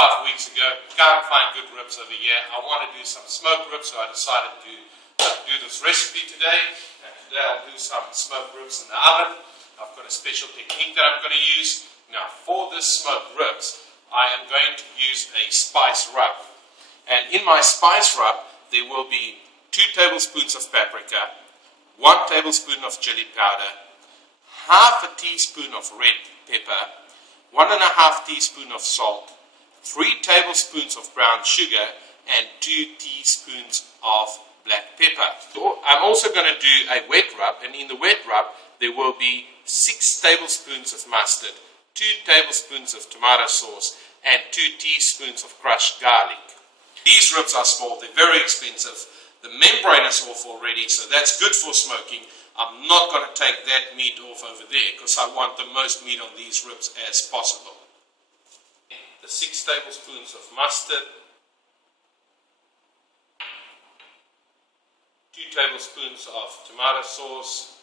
5 weeks ago. Can't find good ribs over here. I want to do some smoked ribs, so I decided to do this recipe today. And today I'll do some smoked ribs in the oven. I've got a special technique that I'm going to use. Now, for this smoked ribs, I am going to use a spice rub. And in my spice rub, there will be 2 tablespoons of paprika, 1 tablespoon of chili powder, half a teaspoon of red pepper, 1.5 teaspoons of salt, 3 tablespoons of brown sugar, and 2 teaspoons of black pepper. So I'm also going to do a wet rub, and in the wet rub there will be 6 tablespoons of mustard, 2 tablespoons of tomato sauce, and 2 teaspoons of crushed garlic. These ribs are small, they're very expensive. The membrane is off already, so that's good for smoking. I'm not going to take that meat off over there because I want the most meat on these ribs as possible. The 6 tablespoons of mustard, 2 tablespoons of tomato sauce,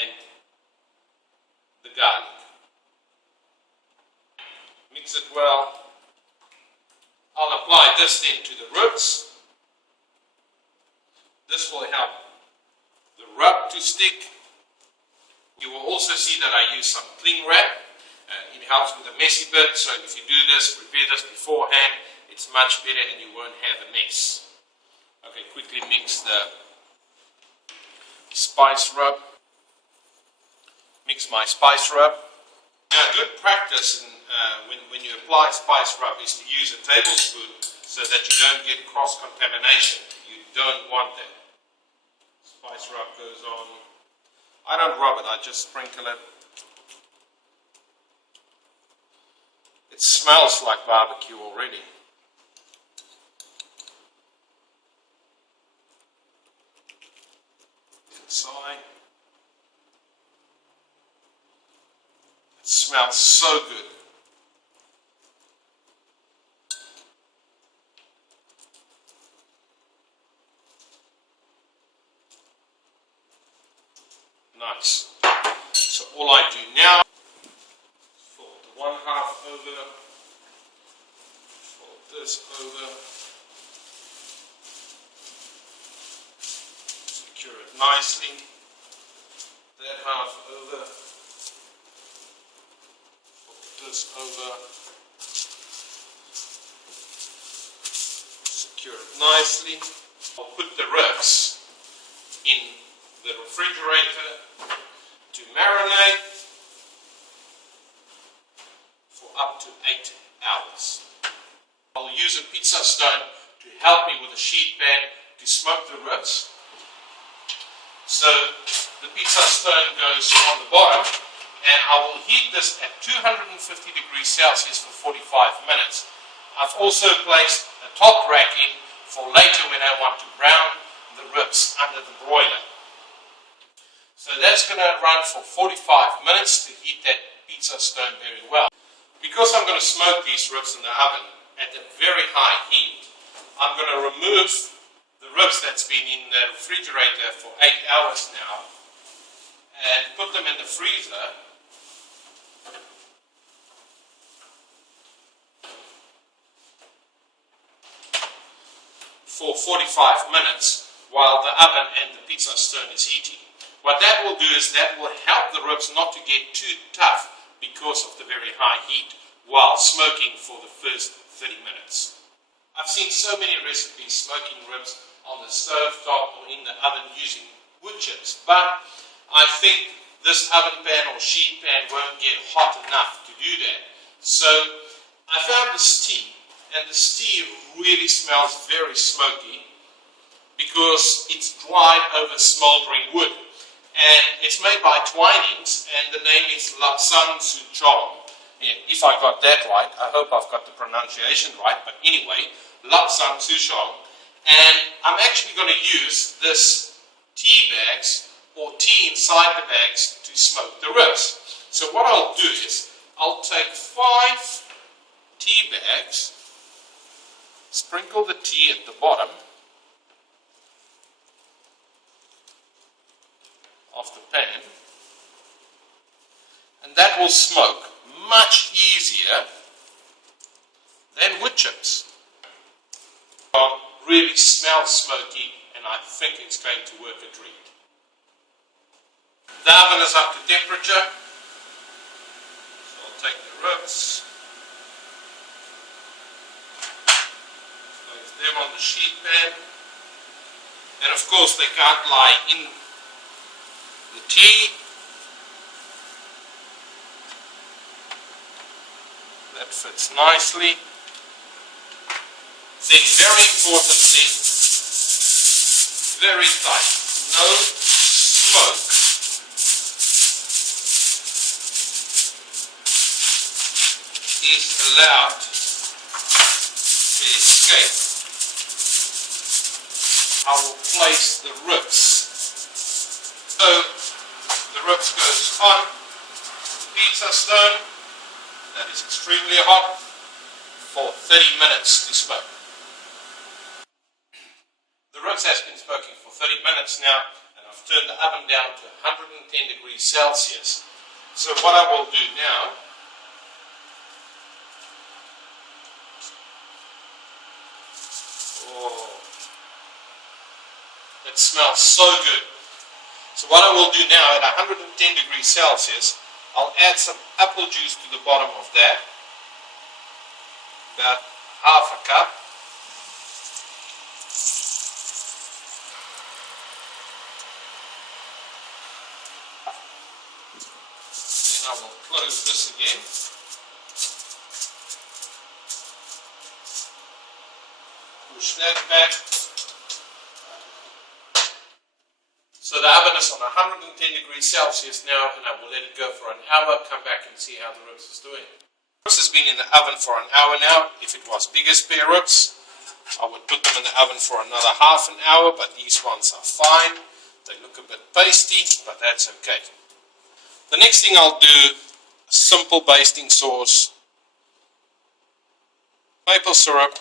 and the garlic. Mix it well. I'll apply this then to the ribs. This will help the rub to stick. You will also see that I use some cling wrap. It helps with the messy bit, so if you do this, prepare this beforehand, it's much better and you won't have a mess. Okay, quickly mix the spice rub. Mix my spice rub. Now, good practice when you apply spice rub is to use a tablespoon so that you don't get cross-contamination. You don't want that. Spice rub goes on. I don't rub it, I just sprinkle it. It smells like barbecue already. Inside. It smells so good. Nice. So all I do now is fold the 1/2 over, fold this over, secure it nicely, that half over, fold this over, secure it nicely. I'll put the ribs in the refrigerator to marinate for up to 8 hours. I'll use a pizza stone to help me with a sheet pan to smoke the ribs. So the pizza stone goes on the bottom, and I will heat this at 250 degrees Celsius for 45 minutes. I've also placed a top rack in for later when I want to brown the ribs under the broiler. So that's going to run for 45 minutes to heat that pizza stone very well. Because I'm going to smoke these ribs in the oven at a very high heat, I'm going to remove the ribs that's been in the refrigerator for 8 hours now and put them in the freezer for 45 minutes while the oven and the pizza stone is heating. What that will do is that will help the ribs not to get too tough because of the very high heat while smoking for the first 30 minutes. I've seen so many recipes smoking ribs on the stove top or in the oven using wood chips, but I think this oven pan or sheet pan won't get hot enough to do that. So I found this tea, and this tea really smells very smoky because it's dried over smoldering wood. And it's made by Twinings, and the name is Lapsang Souchong. Yeah, if I got that right, I hope I've got the pronunciation right, but anyway, Lapsang Souchong. And I'm actually going to use this tea bags or tea inside the bags to smoke the ribs. So what I'll do is, I'll take 5 tea bags, sprinkle the tea at the bottom of the pan, and that will smoke much easier than wood chips. Really smells smoky, and I think it's going to work a treat. The oven is up to temperature, so I'll take the ribs, place them on the sheet pan, and of course they can't lie in the tea. That fits nicely. Then very importantly, very tight, no smoke is allowed to escape. I will place the ribs. So the ribs goes on the pizza stone that is extremely hot for 30 minutes to smoke. The ribs has been smoking for 30 minutes now, and I've turned the oven down to 110 degrees Celsius. So what I will do now, it smells so good. So what I will do now at 110 degrees Celsius, I'll add some apple juice to the bottom of that, about half a cup. I will close this again. Push that back. So the oven is on 110 degrees Celsius now, and I will let it go for an hour, come back and see how the ribs is doing. The ribs has been in the oven for an hour now. If it was bigger spare ribs, I would put them in the oven for another half an hour, but these ones are fine. They look a bit pasty, but that's okay. The next thing I'll do, simple basting sauce, maple syrup,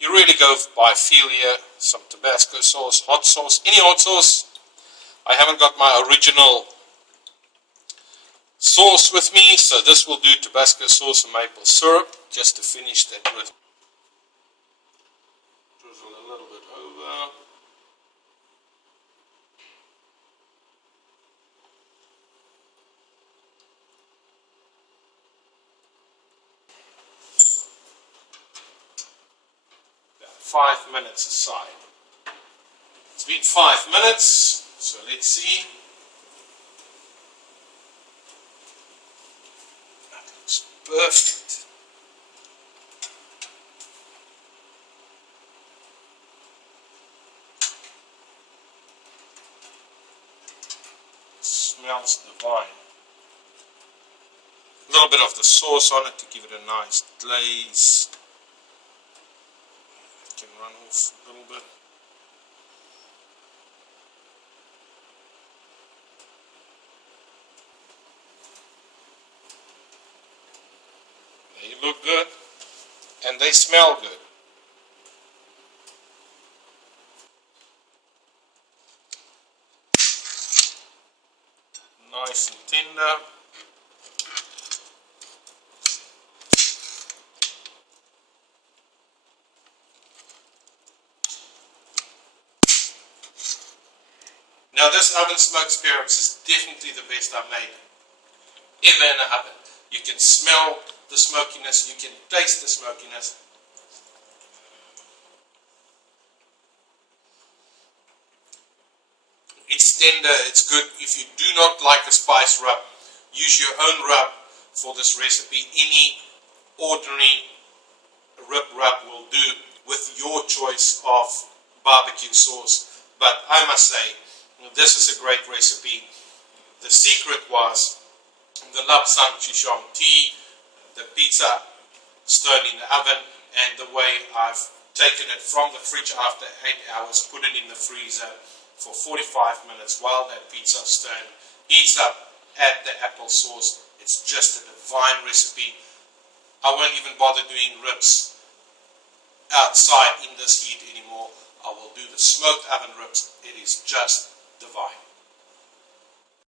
you really go by feel here, some Tabasco sauce, hot sauce, any hot sauce. I haven't got my original sauce with me, so this will do Tabasco sauce and maple syrup, just to finish that with. Drizzle a little bit over. About 5 minutes aside. It's been 5 minutes, so let's see. That looks perfect. Smells divine. A little bit of the sauce on it to give it a nice glaze. It can run off a little bit. They look good and they smell good. Nice and tender. Now this oven smoked spare ribs is definitely the best I've made ever in an oven. You can smell the smokiness, you can taste the smokiness. It's tender, it's good. If you do not like a spice rub, use your own rub for this recipe. Any ordinary rib rub will do with your choice of barbecue sauce. But I must say, this is a great recipe. The secret was the Lapsang Souchong tea, the pizza stone in the oven, and the way I've taken it from the fridge after 8 hours, put it in the freezer for 45 minutes while that pizza stone heats up, add the apple sauce. It's just a divine recipe. I won't even bother doing ribs outside in this heat anymore. I will do the smoked oven ribs. It is just divine.